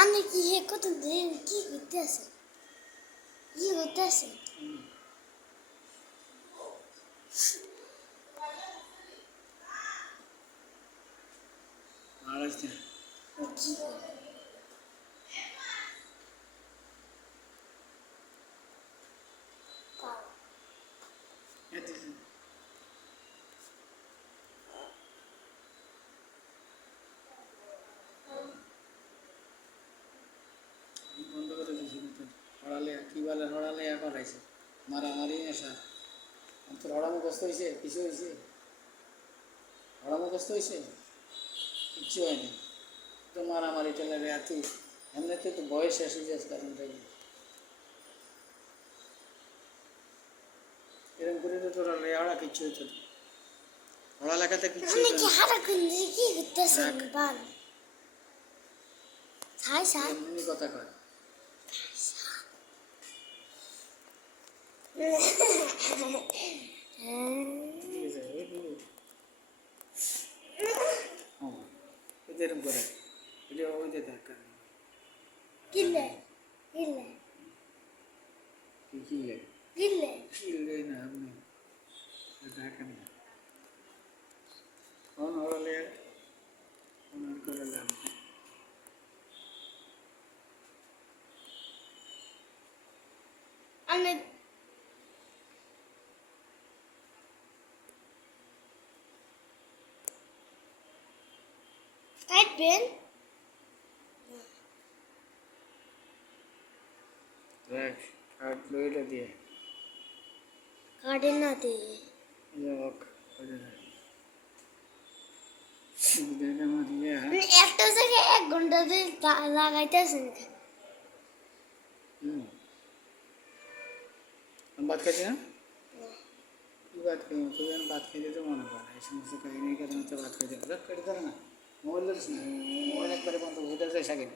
আমি কি হে কত দিন কি করতেছে কি করতেছে আড়াইটা কি এতে বন্ধ করে দিয়েছি তো হড়ালে কী বলে হড়ালে করাইছে মারামারি নেশা তোর হড়া মুখস্থ হয়েছে কিছু হয়েছে হড়া মুখস্থ হয়েছে কিচ্ছু হয়নি তো মারামারি টেলারে এত এমনিতে তো বয়স শেষ হয়ে যাচ্ছে কারণটাই এরকম করে তো তোরা হড়া কিচ্ছু হইতো না পড়ালেখাতে কিচ্ছু আমি হইতো কি না হারা কোন কি করতেছে রাখ। বাল ছাই ছাই এমনি কথা কয় ঠিক আছে ওই দিদি হ্যাঁ এরকম করে এটা ওইতে দরকার কিলে কিলে কি কিনলে কিলে কিনলে না আপনি দেখেন না ফোন হলে ফোন করে লাভ নেই। আমি কাটবেন দেখ কার্ড লইটা দিয়ে কাটেন না দিয়ে যাক ওই যে দেখে আমার ইয়ে হ্যাঁ একটা জায়গায় 1 ঘন্টা দিয়ে লাগাইতেছেন হুম আমি ভাত খাচ্ছি না কি ভাত খাই তুই যেন ভাত খাইতে তো মনে করে এই সমস্ত কাহিনী কারণে তো ভাত খাইতে কেটে ধরে না মোবাইল ধরিস না মোবাইল একবারে বন্ধ হয়ে যাচ্ছে সাকিব